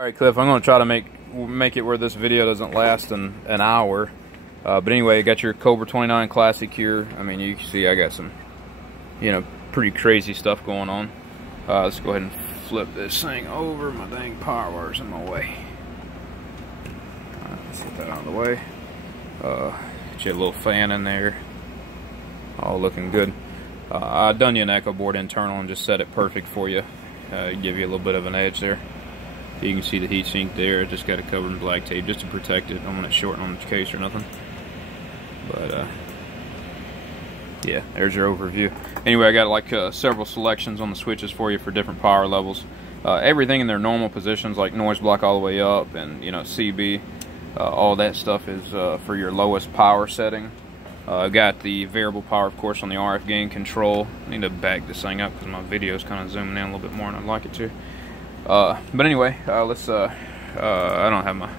All right, Cliff, I'm going to try to make it where this video doesn't last an hour. But anyway, I got your Cobra 29 Classic here. I mean, you can see I got some, pretty crazy stuff going on. Let's go ahead and flip this thing over. My dang power wire's in my way. All right, let's get that out of the way. Get you a little fan in there. All looking good. I done you an echo board internal and just set it perfect for you. Give you a little bit of an edge there. You can see the heat sink there. I just got it covered in black tape just to protect it. I don't want it shorting on the case or nothing. But yeah, there's your overview. Anyway, I got like several selections on the switches for you for different power levels. Everything in their normal positions, like noise block all the way up, and CB, all that stuff is for your lowest power setting. I've got the variable power, of course, on the RF gain control. I need to back this thing up because my video is kind of zooming in a little bit more, and I'd like it to. But anyway, let's, I don't have my,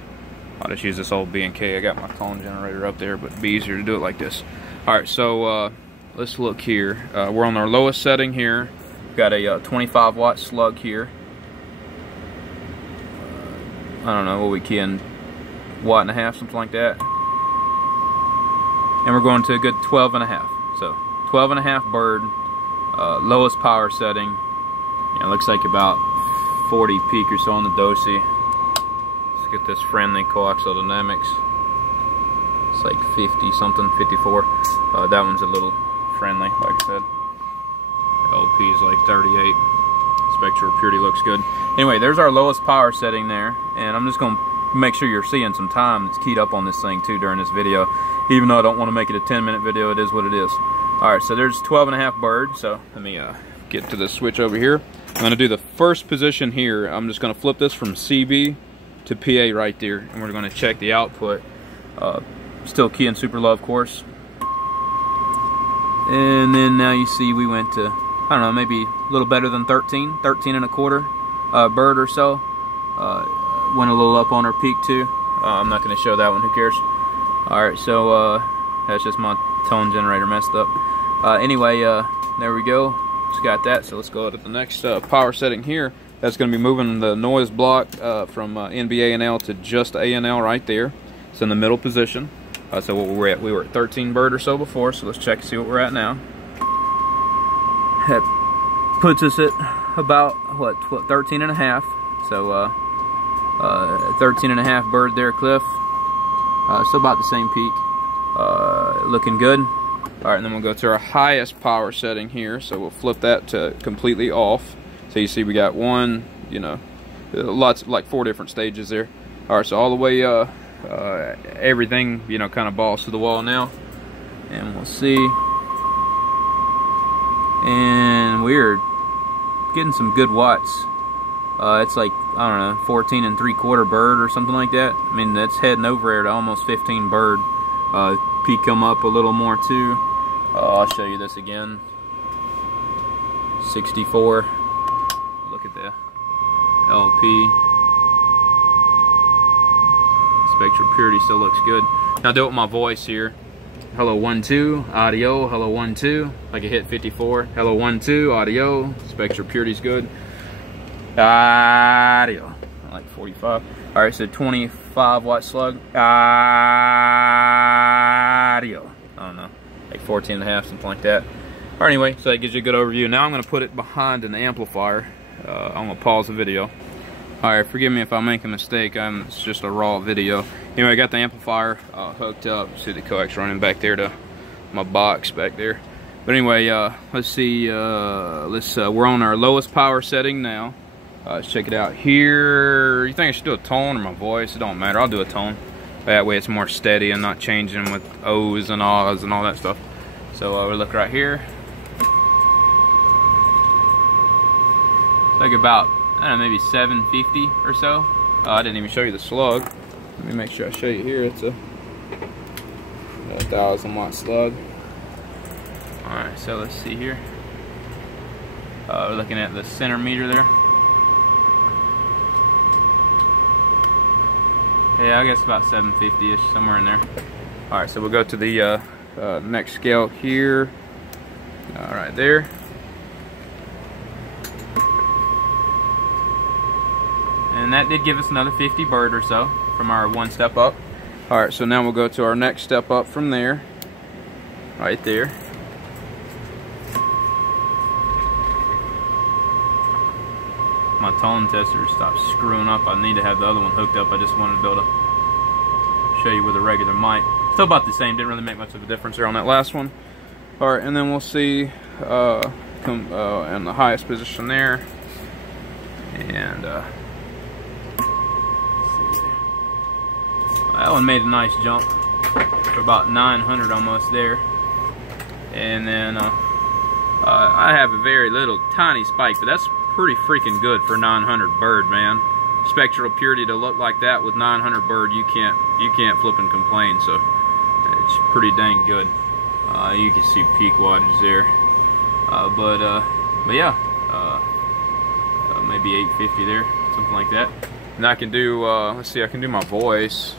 I'll just use this old B&K. I got my tone generator up there, but it'd be easier to do it like this. Alright, so, let's look here. We're on our lowest setting here. We've got a 25 watt slug here. I don't know, what we keying, 1.5 watts, something like that. And we're going to a good 12.5. So, 12.5 bird, lowest power setting. It looks like about 40 peak or so on the DOSI. Let's get this friendly coaxial dynamics. It's like 50 something, 54. That one's a little friendly, like I said. LP is like 38. Spectral purity looks good. Anyway, there's our lowest power setting there, and I'm just going to make sure you're seeing some time that's keyed up on this thing too during this video. Even though I don't want to make it a 10-minute video, it is what it is. Alright, so there's 12.5 bird. So let me get to the switch over here. I'm going to do the first position here. I'm just going to flip this from CB to PA right there, and we're going to check the output. Still keying super low, of course. And then now you see we went to, I don't know, maybe a little better than 13 and a quarter bird or so. Went a little up on our peak too. I'm not going to show that one, who cares? Alright, so that's just my tone generator messed up. Anyway, there we go. Just got that, so let's go to the next power setting here. That's going to be moving the noise block from NB-ANL to just ANL right there. It's in the middle position. So what we're at, we were at 13 bird or so before, so let's check and see what we're at now. That puts us at about, what 13.5. So 13.5 bird there, Cliff. Still about the same peak. Looking good. Alright, and then we'll go to our highest power setting here. So we'll flip that to completely off. So you see we got one, lots, like 4 different stages there. Alright, so all the way, everything, kind of balls to the wall now. And we'll see. And we're getting some good watts. It's like, I don't know, 14 3/4 bird or something like that. I mean, that's heading over there to almost 15 bird. Peak come up a little more too. I'll show you this again. 64. Look at the LP. Spectral purity still looks good. Now do it with my voice here. Hello 1 2 audio. Hello 1 2. Like it hit 54. Hello 1 2 audio. Spectral purity's good. Audio. Like 45. All right, so 25 watt slug. Audio. I don't know, like 14.5, something like that. All right, anyway, so that gives you a good overview. Now I'm going to put it behind an amplifier. I'm going to pause the video. All right, forgive me if I make a mistake. It's just a raw video. Anyway, I got the amplifier hooked up. See the coax running back there to my box back there. But anyway, let's see. We're on our lowest power setting now. Let's check it out here. You think I should do a tone or my voice? It don't matter. I'll do a tone. That way it's more steady and not changing with O's and Ahs and all that stuff. So we look right here. Like about, I don't know, maybe 750 or so. I didn't even show you the slug. Let me make sure I show you here. It's a 1,000 watt slug. Alright, so let's see here. We're looking at the center meter there. Yeah, I guess about 750-ish, somewhere in there. Alright, so we'll go to the next scale here. Alright, there. And And that did give us another 50 bird or so from our one step up. Alright, so now we'll go to our next step up from there. Right there. My tone tester stopped screwing up. I need to have the other one hooked up. I just wanted to be able to show you with a regular mic. Still about the same, didn't really make much of a difference there on that last one. Alright, and then we'll see in the highest position there. And that one made a nice jump for about 900 almost there. And then I have a very little tiny spike, but that's pretty freaking good for 900 bird, man. Spectral purity to look like that with 900 bird, you can't flip and complain. So it's pretty dang good. You can see peak wattage there, but yeah, maybe 850 there, something like that. And I can do let's see, I can do my voice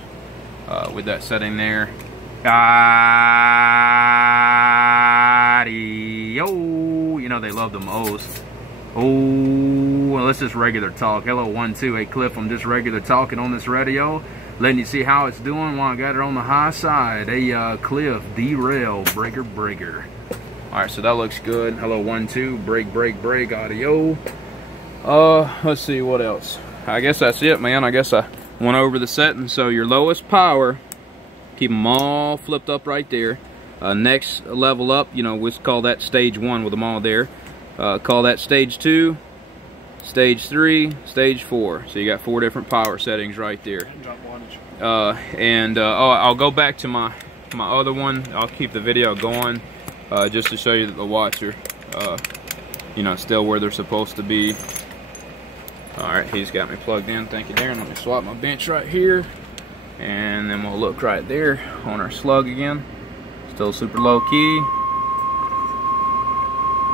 with that setting there. You know they love the most. Oh, well, it's just regular talk. Hello, 1, 2, hey Cliff, I'm just regular talking on this radio, letting you see how it's doing while I got it on the high side. Hey, Cliff, derail, breaker, breaker. Alright, so that looks good. Hello, 1, 2, break, break, break, audio. Let's see, what else? I guess that's it, man. I guess I went over the settings. So your lowest power, keep them all flipped up right there. Next level up, you know, we call that stage 1 with them all there. Call that stage 2, stage 3, stage 4. So you got 4 different power settings right there. I'll go back to my other one. I'll keep the video going just to show you that the watts are, you know, still where they're supposed to be. All right, he's got me plugged in. Thank you, Darren. Let me swap my bench right here, and then we'll look right there on our slug again. Still super low key.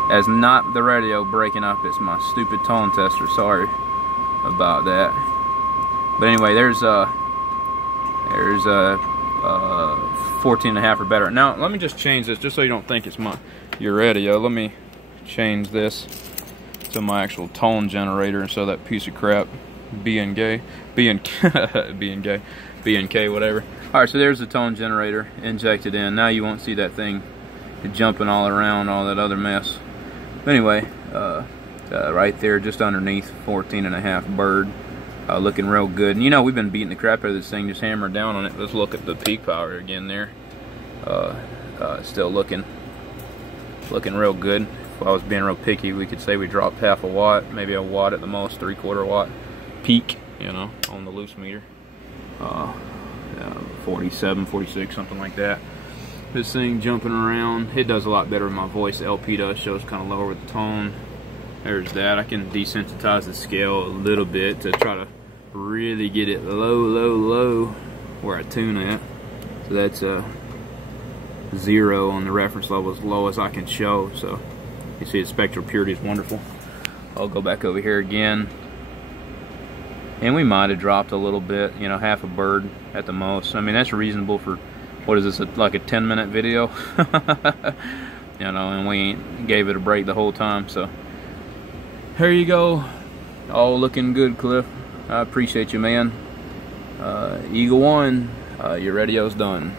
As not the radio breaking up, it's my stupid tone tester. Sorry about that. But anyway, there's 14.5 or better. Now let me just change this, just so you don't think it's your radio. Let me change this to my actual tone generator instead of that piece of crap B&K, whatever. All right, so there's the tone generator injected in. Now you won't see that thing jumping all around, all that other mess. But anyway, right there, just underneath 14.5 bird, looking real good. And you know, we've been beating the crap out of this thing, just hammered down on it. Let's look at the peak power again there. Still looking real good. If I was being real picky, we could say we dropped half a watt, maybe a watt at the most, 3/4 watt peak, you know, on the loose meter. 47, 46, something like that. This thing jumping around, it does a lot better with my voice. LP does, shows kind of lower with the tone. There's that. I can desensitize the scale a little bit to try to really get it low where I tune at. So that's 0 on the reference level, as low as I can show. So you see the spectral purity is wonderful. I'll go back over here again. And we might have dropped a little bit, you know, half a bird at the most. I mean, that's reasonable for, what is this, like a 10-minute video? You know, and we ain't gave it a break the whole time. So here you go. All looking good, Cliff. I appreciate you, man. Eagle One, your radio's done.